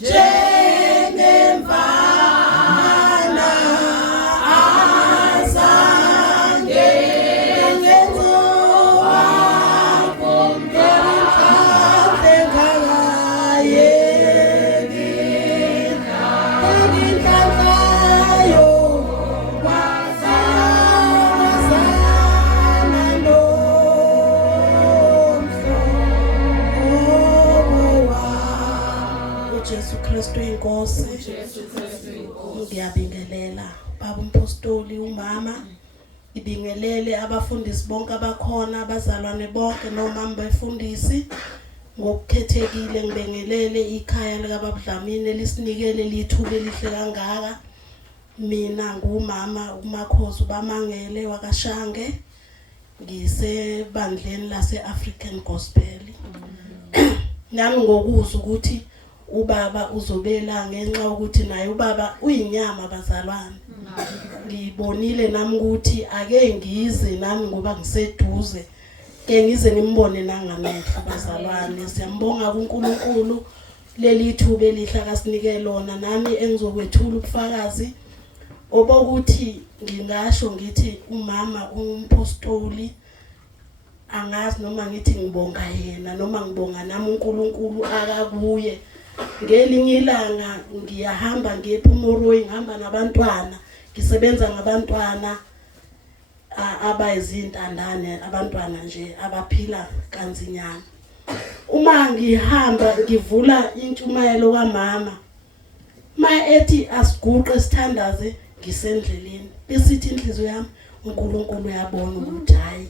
njengemfana azange ngenzo wakho mhlawumbe ngingayeki Jesu Kristu inkosi ngiyabingelela baba umpostoli umama ibingelele abafundisi bonke abakhona abazalwane bonke nomama befundisi ngokukhethekile ngibengelele ikhaya lika baba Dlamini lisinikele lithuba elihle kangaka mina ngumama uMakhosi bamangele wakashange ngisebandleni lase African Gospel nami ngokuzwa ukuthi ubaba uzobela ngenxa ukuthi naye ubaba uyinyama bazalwane ngibonile nami ukuthi ake ngize nami ngoba ngiseduze ke ngize nimbone nangamehlo bazalwane siyambonga kuNkulunkulu leli thuba elihle akasinike lona nami engizokwethula ubufakazi obokuthi ngingasho ngithi umama umpostoli angazi noma ngithi ngibonga yena noma ngibonga nami uNkulunkulu akakuye ngelinye ilanga ngiyahamba ngePhumoroyi ngihamba nabantwana ngisebenza ngabantwana abayizintandane abantwana nje abaphila kanzinyana uma ngihamba ngivula intshumayelo kaMama ethi asiguqe sithandaze ngisendleleni besithi inhliziyo yami uNkulunkulu uyabona ukuthi hayi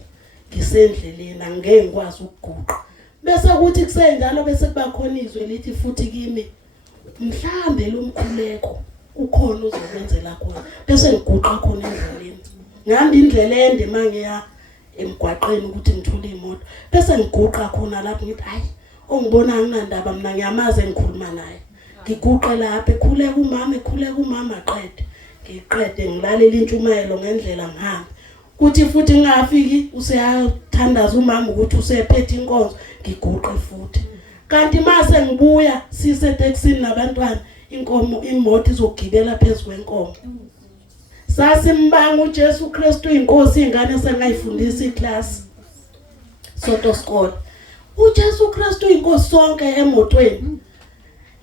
ngisendleleni angeke ngikwazi ukuguqa bese kuthi kusenjalo bese kuba khona izwe lithi futhi kimi mhlambe lumkhuleko ukhona uzokwenzela khona bese ngiguqa khona endleleni ngihamba indlela ende mangiya emgwaqeni ukuthi ngithule imoto bese ngiguqa khona lapho ngithi hayi ongibona nginandaba mina ngiyamaze ngikhuluma naye ngiguqe lapha ekhuleka umama ngiqede ngilalela intshumayelo ngendlela ngihamba kuthi futhi ngafiki useyathandaza umama ukuthi usephethe inkonzo ngiguqe futhi kanti mase ngibuya sise taxini nabantwana imoto izogibela phezulu kwenkonzo sasimbanga uJesu Kristu inkosi ingane sengayifundisa iclass Soto School uJesu Kristu inkosi sonke emotweni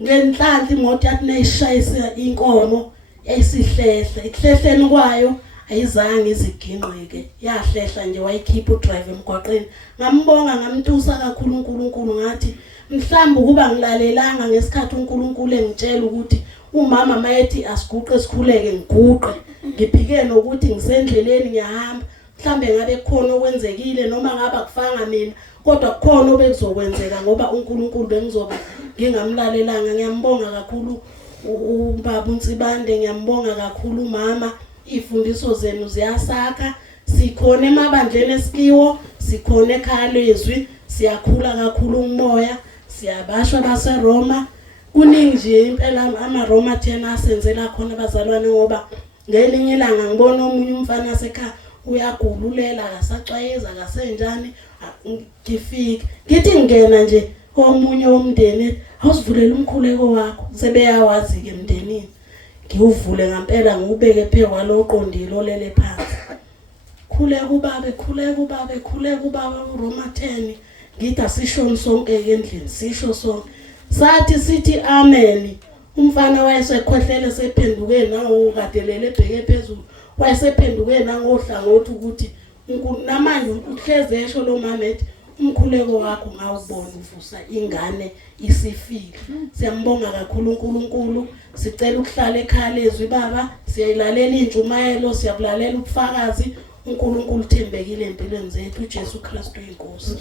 ngenhlanhla imoto yathi nayishayisa inkomo yayisihlehle ikhehleni kwayo ayizange iziginqike yahlehla nje wayikhipha udriver emgwaqeni ngambonga ngamtusa kakhulu uNkulunkulu ngathi mhlawumbe kuba ngilalelanga ngesikhathi uNkulunkulu engitshela ukuthi umama mayethi asiguqe sikhuleke ngiguqe ngiphike nokuthi ngisendleleni ngiyahamba mhlawumbe ngabe khona okwenzekile noma ngaba kufanga mina kodwa kukhona obekuzokwenzeka ngoba uNkulunkulu bengizobe ngingamlalelanga ngiyambonga kakhulu ubaba uNtsibande ngiyambonga kakhulu umama ifundiso zenu ziyasakha sikhona emabandleni esikiwo sikhona ekhaya lezwi siyakhula kakhulu umoya siyabashwa baseRoma kuningi nje impela amaRoma 10 asenzela khona abazalwane ngoba ngelinye ilanga ngibona omunye umfana wasekhaya uyagululela akasacwayeza akasenjani ngifika ngithi ngena nje omunye womndeni awusivulela umkhuleko wakho sebeyawazi ke emndenini ngiwuvule ngempela ngiubeke phe kwalo oqondile olele phansi khuleka ubaba uRoma 10 ngithi asisho sonke endlini sisho sonke sithi amen umfana wayesekhohlele sephenduke nangokadelele ebheke phezulu wayesephenduke nangohlangothi ukuthi namanje uhleze esho lo mama ethi umkhuleko wakho ngawubona uvusa ingane isifile siyambonga kakhulu uNkulunkulu sicela ukuhlala ekhaya lezwi baba siyayilalela intshumayelo siyabulalela ubufakazi uNkulunkulu uthembekile empilweni zethu uJesu Kristu inkosi